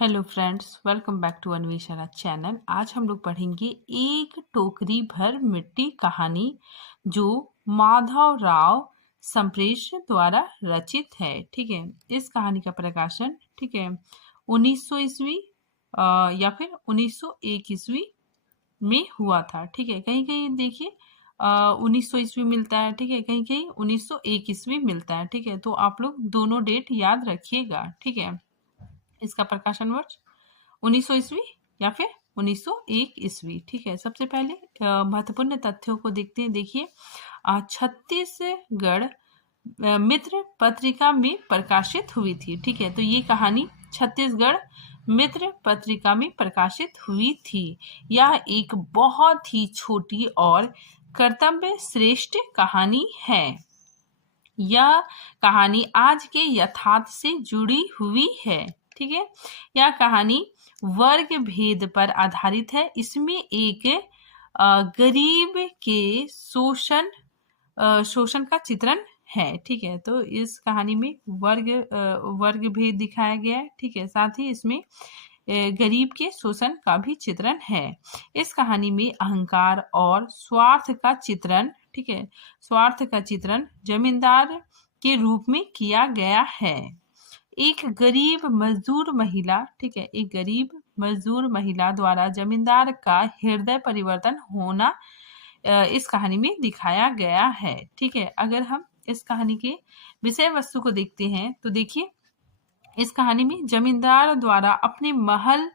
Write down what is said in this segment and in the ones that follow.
Hello friends, welcome back to Anveshana channel. आज हम लोग पढ़ेंगे एक टोकरी भर मिट्टी कहानी जो माधव राव संप्रेष द्वारा रचित है। ठीक है, इस कहानी का प्रकाशन 1900 ईस्वी या फिर 1901 ईस्वी में हुआ था। ठीक है, कहीं कहीं देखिए 1900 ईस्वी मिलता है। ठीक है, कहीं कहीं 1901 ईस्वी मिलता है। ठीक है, तो आप लोग दोनों डेट याद रखिएगा। ठीक है, इसका प्रकाशन वर्ष 1900 ईस्वी या फिर 1901 ईस्वी। ठीक है, सबसे पहले महत्वपूर्ण तथ्यों को देखते हैं। देखिए, छत्तीसगढ़ मित्र पत्रिका में प्रकाशित हुई थी। ठीक है, तो ये कहानी छत्तीसगढ़ मित्र पत्रिका में प्रकाशित हुई थी। यह एक बहुत ही छोटी और कर्तव्य श्रेष्ठ कहानी है। यह कहानी आज के यथार्थ से जुड़ी हुई है। ठीक है, यह कहानी वर्ग भेद पर आधारित है। इसमें एक गरीब के शोषण का चित्रण है। ठीक है, तो इस कहानी में वर्ग भेद दिखाया गया है। ठीक है, साथ ही इसमें गरीब के शोषण का भी चित्रण है। इस कहानी में अहंकार और स्वार्थ का चित्रण, ठीक है, स्वार्थ का चित्रण जमींदार के रूप में किया गया है। एक गरीब मजदूर महिला, ठीक है, एक गरीब मजदूर महिला द्वारा जमींदार का हृदय परिवर्तन होना इस कहानी में दिखाया गया है। ठीक है, अगर हम इस कहानी के विषय वस्तु को देखते हैं तो देखिए, इस कहानी में जमींदार द्वारा अपने महल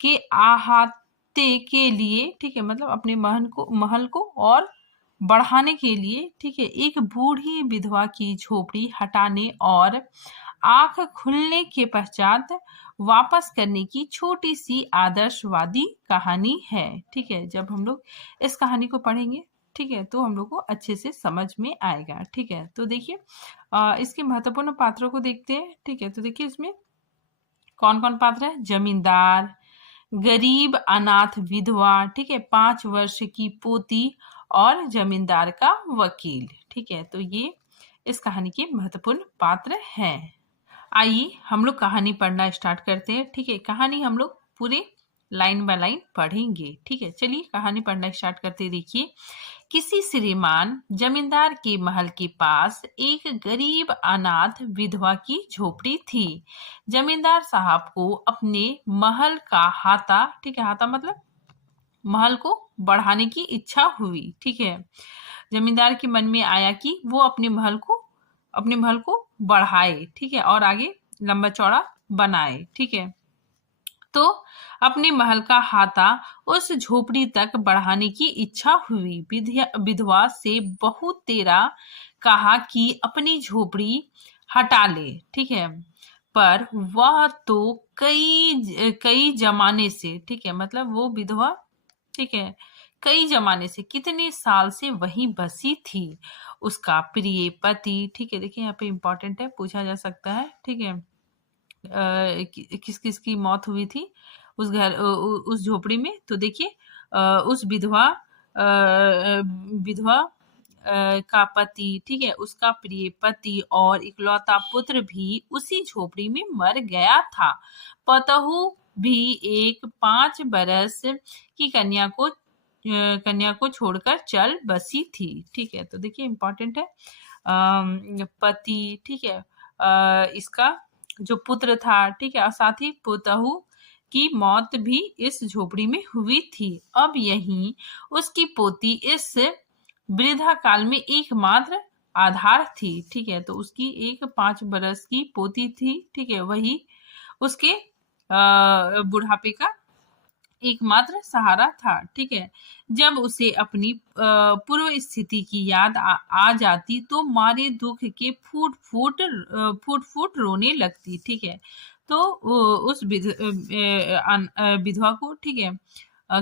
के अहाते के लिए, ठीक है, मतलब अपने महल को और बढ़ाने के लिए, ठीक है, एक बूढ़ी विधवा की झोपड़ी हटाने और आंख खुलने के पश्चात वापस करने की छोटी सी आदर्शवादी कहानी है। ठीक है, जब हम लोग इस कहानी को पढ़ेंगे, ठीक है, तो हम लोग को अच्छे से समझ में आएगा। ठीक है, तो देखिए इसके महत्वपूर्ण पात्रों को देखते हैं। ठीक है, तो देखिए इसमें कौन कौन पात्र है। जमींदार, गरीब अनाथ विधवा, ठीक है, 5 वर्ष की पोती और जमींदार का वकील। ठीक है, तो ये इस कहानी के महत्वपूर्ण पात्र हैं। आइए हम लोग कहानी पढ़ना स्टार्ट करते हैं। ठीक है, कहानी हम लोग पूरे लाइन बाय लाइन पढ़ेंगे। ठीक है, चलिए कहानी पढ़ना स्टार्ट करते हैं। देखिए, किसी श्रीमान जमींदार के महल के पास एक गरीब अनाथ विधवा की झोपड़ी थी। जमींदार साहब को अपने महल का हाता, ठीक है, हाता मतलब महल को बढ़ाने की इच्छा हुई। ठीक है, जमींदार के मन में आया कि वो अपने महल को बढ़ाए, ठीक है, और आगे लंबा चौड़ा बनाए। ठीक है, तो अपने महल का हाता उस झोपड़ी तक बढ़ाने की इच्छा हुई। विधवा से बहुत तेरा कहा कि अपनी झोपड़ी हटा ले। ठीक है, पर वह तो कई कई जमाने से, ठीक है, मतलब वो विधवा, ठीक है, कई जमाने से, कितने साल से वहीं बसी थी। उसका प्रिय पति, ठीक है, देखिए यहाँ पे इम्पोर्टेंट है, पूछा जा सकता है। ठीक है, किस किस की मौत हुई थी उस झोपड़ी में। तो देखिए उस विधवा का पति, ठीक है, उसका प्रिय पति और इकलौता पुत्र भी उसी झोपड़ी में मर गया था। पतहू भी एक 5 बरस की कन्या को छोड़कर चल बसी थी। ठीक है, तो देखिए इम्पोर्टेंट है पति, ठीक है, इसका जो पुत्र था, ठीक है, और साथ ही पुतहू की मौत भी इस झोपड़ी में हुई थी। अब यही उसकी पोती इस वृद्धा काल में एकमात्र आधार थी। ठीक है, तो उसकी एक 5 बरस की पोती थी। ठीक है, वही उसके बुढ़ापे का एकमात्र सहारा था। ठीक है, जब उसे अपनी पूर्व स्थिति की याद आ जाती तो मारे दुख के फूट फूट रोने लगती। ठीक है, तो उस विधवा को, ठीक है,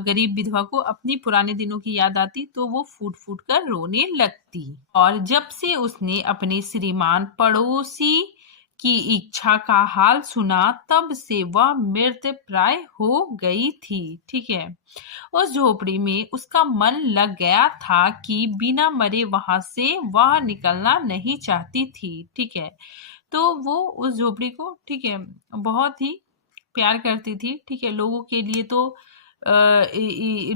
गरीब विधवा को अपनी पुराने दिनों की याद आती तो वो फूट फूट कर रोने लगती। और जब से उसने अपने श्रीमान पड़ोसी की इच्छा का हाल सुना, तब से वह मृत प्राय हो गई थी। ठीक है, उस झोपड़ी में उसका मन लग गया था कि बिना मरे वहां से वह निकलना नहीं चाहती थी। ठीक है, तो वो उस झोपड़ी को, ठीक है, बहुत ही प्यार करती थी, ठीक है। लोगों के लिए तो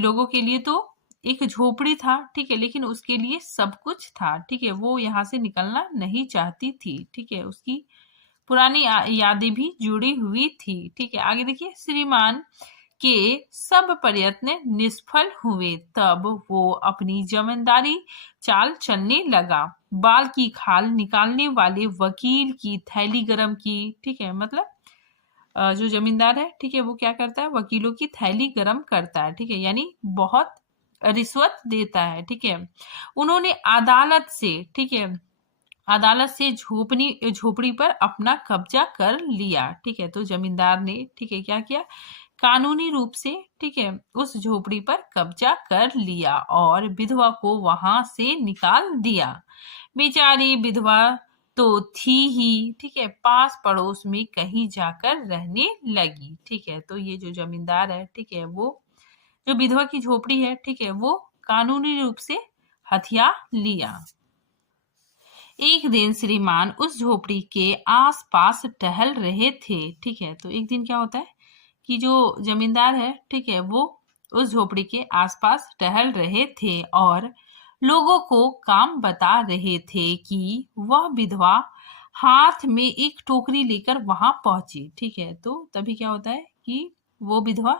लोगों के लिए तो एक झोपड़ी था, ठीक है, लेकिन उसके लिए सब कुछ था, ठीक है। वो यहाँ से निकलना नहीं चाहती थी, ठीक है। उसकी पुरानी यादें भी जुड़ी हुई थी, ठीक है। आगे देखिए, श्रीमान के सब प्रयत्न निष्फल हुए, तब वो अपनी जमींदारी चाल चलने लगा। बाल की खाल निकालने वाले वकील की थैली गरम की, ठीक है। मतलब जो जमींदार है, ठीक है, वो क्या करता है, वकीलों की थैली गरम करता है, ठीक है, यानी बहुत रिश्वत देता है, ठीक है। उन्होंने अदालत से, ठीक है, अदालत से झोपड़ी पर अपना कब्जा कर लिया, ठीक है। तो जमींदार ने, ठीक है, क्या किया, कानूनी रूप से, ठीक है, उस झोपड़ी पर कब्जा कर लिया और विधवा को वहां से निकाल दिया। बेचारी विधवा तो थी ही, ठीक है, पास पड़ोस में कहीं जाकर रहने लगी, ठीक है। तो ये जो जमींदार है, ठीक है, वो जो विधवा की झोपड़ी है, ठीक है, वो कानूनी रूप से हथिया लिया। एक दिन श्रीमान उस झोपड़ी के आसपास टहल रहे थे, ठीक है। तो एक दिन क्या होता है कि जो जमींदार है, ठीक है, वो उस झोपड़ी के आसपास टहल रहे थे और लोगों को काम बता रहे थे कि वह विधवा हाथ में एक टोकरी लेकर वहां पहुंची, ठीक है। तो तभी क्या होता है कि वो विधवा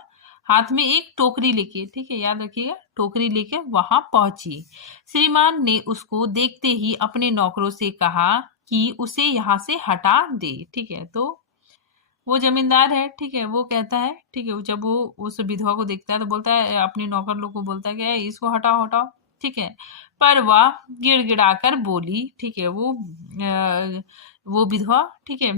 हाथ में एक टोकरी लेके, ठीक है, याद रखिएगा, टोकरी लेके वहां पहुंची। श्रीमान ने उसको देखते ही अपने नौकरों से कहा कि उसे यहाँ से हटा दे, ठीक है। तो वो जमींदार है, ठीक है, वो कहता है, ठीक है, जब वो उस विधवा को देखता है तो बोलता है, अपने नौकर लोग को बोलता है कि इसको हटाओ हटाओ, ठीक है। पर वह गिड़गिड़ाकर बोली, ठीक है, वो विधवा, ठीक है,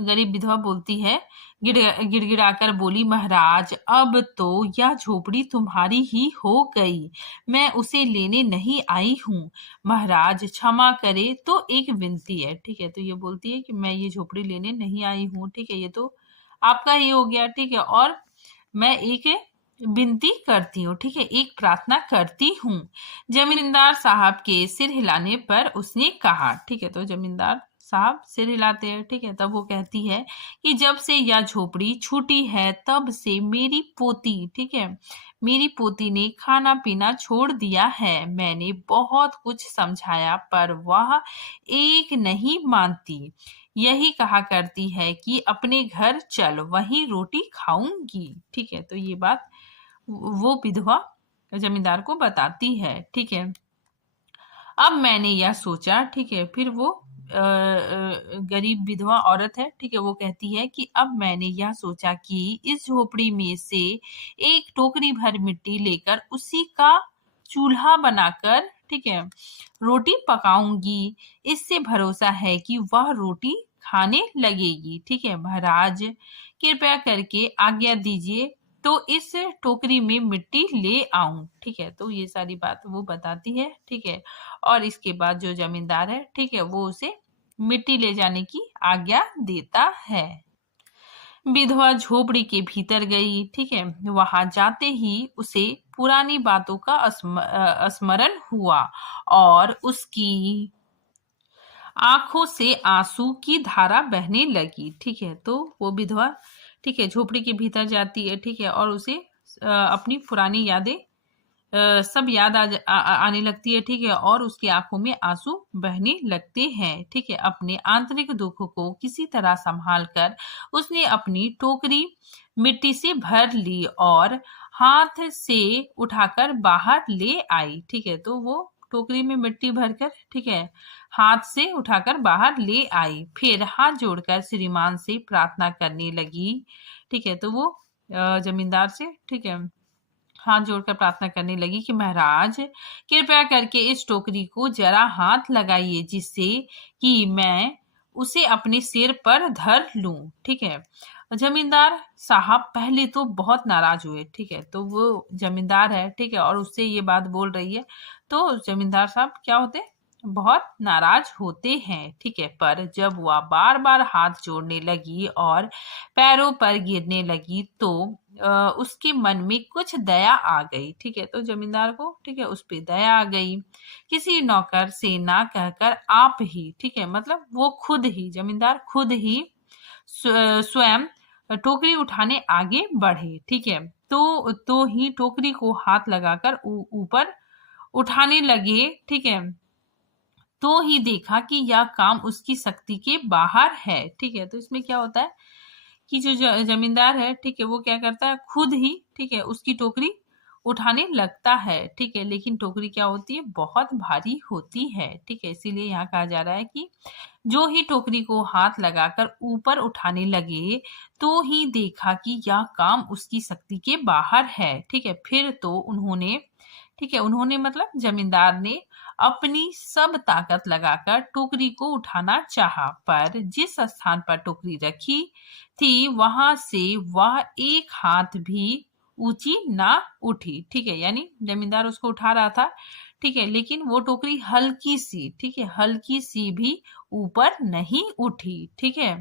गरीब विधवा बोलती है, गिड़गिड़ाकर बोली, महाराज अब तो यह झोपड़ी तुम्हारी ही हो गई, मैं उसे लेने नहीं आई हूँ। महाराज क्षमा करे, तो एक विनती है, ठीक है। तो ये बोलती है कि मैं ये झोपड़ी लेने नहीं आई हूँ, ठीक है, ये तो आपका ही हो गया, ठीक है, और मैं एक विनती करती हूँ, ठीक है, एक प्रार्थना करती हूँ। जमींदार साहब के सिर हिलाने पर उसने कहा, ठीक है। तो जमींदार साहब सिर हिलाते हैं, ठीक है। तब वो कहती है कि जब से यह झोपड़ी छूटी है तब से मेरी पोती, ठीक है, मेरी पोती ने खाना पीना छोड़ दिया है। मैंने बहुत कुछ समझाया पर वह एक नहीं मानती। यही कहा करती है कि अपने घर चल, वहीं रोटी खाऊंगी, ठीक है। तो ये बात वो विधवा जमींदार को बताती है, ठीक है। अब मैंने यह सोचा, ठीक है, फिर वो गरीब विधवा औरत है, ठीक है, वो कहती है कि अब मैंने यह सोचा कि इस झोपड़ी में से एक टोकरी भर मिट्टी लेकर उसी का चूल्हा बनाकर, ठीक है, रोटी पकाऊंगी। इससे भरोसा है कि वह रोटी खाने लगेगी, ठीक है। महाराज कृपया करके आज्ञा दीजिए तो इस टोकरी में मिट्टी ले आऊं, ठीक है। तो ये सारी बात वो बताती है, ठीक है। और इसके बाद जो जमींदार है, ठीक है, वो उसे मिट्टी ले जाने की आज्ञा देता है। विधवा झोपड़ी के भीतर गई, ठीक है। वहां जाते ही उसे पुरानी बातों का स्मरण हुआ और उसकी आंखों से आंसू की धारा बहने लगी, ठीक है। तो वो विधवा, ठीक है, झोपड़ी के भीतर जाती है, ठीक है, और उसे अपनी पुरानी यादें सब याद आने लगती है, ठीक है, और उसकी आंखों में आंसू बहने लगते हैं, ठीक है। अपने आंतरिक दुख को किसी तरह संभाल कर उसने अपनी टोकरी मिट्टी से भर ली और हाथ से उठाकर बाहर ले आई, ठीक है। तो वो टोकरी में मिट्टी भरकर, ठीक है, हाथ से उठाकर बाहर ले आई, फिर हाथ जोड़कर श्रीमान से प्रार्थना करने लगी, ठीक है। तो वो जमींदार से, ठीक है, हाथ जोड़कर प्रार्थना करने लगी कि महाराज कृपया करके इस टोकरी को जरा हाथ लगाइए, जिससे कि मैं उसे अपने सिर पर धर लूं, ठीक है। जमींदार साहब पहले तो बहुत नाराज हुए, ठीक है। तो वो जमींदार है, ठीक है, और उससे ये बात बोल रही है, तो जमींदार साहब क्या होते, बहुत नाराज होते हैं, ठीक है। पर जब वह बार बार हाथ जोड़ने लगी और पैरों पर गिरने लगी तो उसके मन में कुछ दया आ गई, ठीक है। तो जमींदार को, ठीक है, उस पे दया आ गई। किसी नौकर से ना कहकर आप ही, ठीक है, मतलब वो खुद ही, जमींदार खुद ही स्वयं टोकरी उठाने आगे बढ़े, ठीक है। तो ही टोकरी को हाथ लगाकर ऊपर उठाने लगे, ठीक है। तो ही देखा कि यह काम उसकी शक्ति के बाहर है, ठीक है। तो इसमें क्या होता है कि जो जमींदार है, ठीक है, वो क्या करता है, खुद ही, ठीक है, उसकी टोकरी उठाने लगता है, ठीक है। लेकिन टोकरी क्या होती है, बहुत भारी होती है, ठीक है। इसीलिए यहाँ कहा जा रहा है कि जो ही टोकरी को हाथ लगाकर ऊपर उठाने लगे तो ही देखा कि यह काम उसकी शक्ति के बाहर है, ठीक है। फिर तो उन्होंने, ठीक है, उन्होंने मतलब जमींदार ने अपनी सब ताकत लगाकर टोकरी को उठाना चाहा, पर जिस स्थान पर टोकरी रखी थी वहां से वह एक हाथ भी ऊंची ना उठी, ठीक है। यानी जमींदार उसको उठा रहा था, ठीक है, लेकिन वो टोकरी हल्की सी, ठीक है, हल्की सी भी ऊपर नहीं उठी, ठीक है,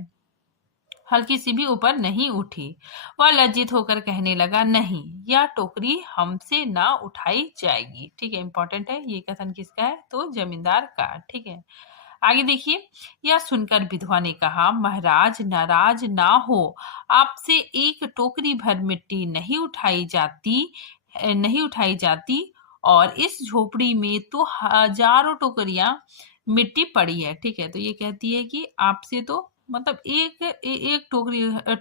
हल्की सी भी ऊपर नहीं उठी। वह लज्जित होकर कहने लगा, नहीं, यह टोकरी हमसे ना उठाई जाएगी, ठीक है। इंपॉर्टेंट है, ये कथन किसका है, तो जमींदार का, ठीक है। आगे देखिए, यह सुनकर विधवा ने कहा, महाराज नाराज ना हो, आपसे एक टोकरी भर मिट्टी नहीं उठाई जाती और इस झोपड़ी में तो हजारों टोकरियां मिट्टी पड़ी है, ठीक है। तो ये कहती है कि आपसे तो मतलब एक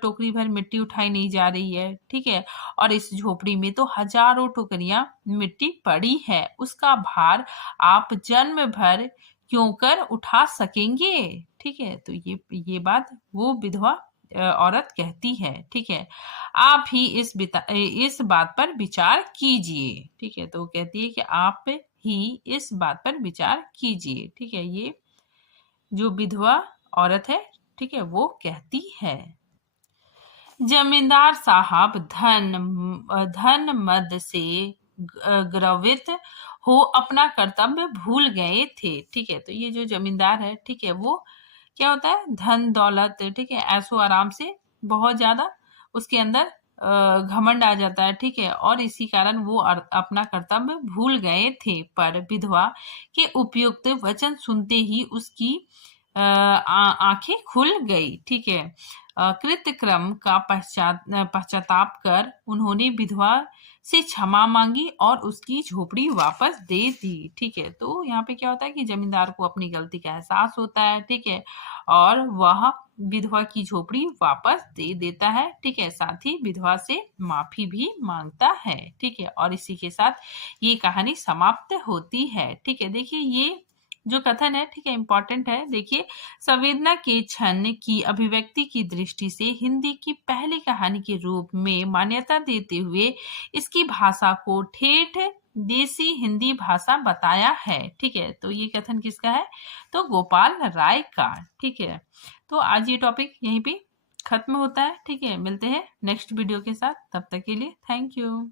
टोकरी भर मिट्टी उठाई नहीं जा रही है, ठीक है, और इस झोपड़ी में तो हजारों टोकरियां मिट्टी पड़ी है, उसका भार आप जन्म भर क्यों कर उठा सकेंगे, ठीक है। तो ये बात वो विधवा औरत कहती है, ठीक है। आप ही इस बात पर विचार कीजिए, ठीक है। तो कहती है कि आप ही इस बात पर विचार कीजिए, ठीक है। ये जो विधवा औरत है, ठीक है, वो कहती है। जमींदार साहब धन मद से ग्रवित हो अपना कर्तव्य भूल गए थे, ठीक है। तो ये जो जमींदार है, ठीक है, वो क्या होता है, धन दौलत, ठीक है, ऐशो आराम से बहुत ज्यादा उसके अंदर घमंड आ जाता है, ठीक है, और इसी कारण वो अपना कर्तव्य भूल गए थे। पर विधवा के उपयुक्त वचन सुनते ही उसकी आंखें खुल गई, ठीक है। कृत्यक्रम का पश्चाताप कर उन्होंने विधवा से क्षमा मांगी और उसकी झोपड़ी वापस दे दी, ठीक है। तो यहाँ पे क्या होता है कि जमींदार को अपनी गलती का एहसास होता है, ठीक है, और वह विधवा की झोपड़ी वापस दे देता है, ठीक है, साथ ही विधवा से माफी भी मांगता है, ठीक है। और इसी के साथ ये कहानी समाप्त होती है, ठीक है। देखिए ये जो कथन है, ठीक है, इंपॉर्टेंट है। देखिए, संवेदना के क्षण की अभिव्यक्ति की दृष्टि से हिंदी की पहली कहानी के रूप में मान्यता देते हुए इसकी भाषा को ठेठ देसी हिंदी भाषा बताया है, ठीक है। तो ये कथन किसका है, तो गोपाल राय का, ठीक है। तो आज ये टॉपिक यहीं पे खत्म होता है, ठीक है। मिलते हैं नेक्स्ट वीडियो के साथ, तब तक के लिए थैंक यू।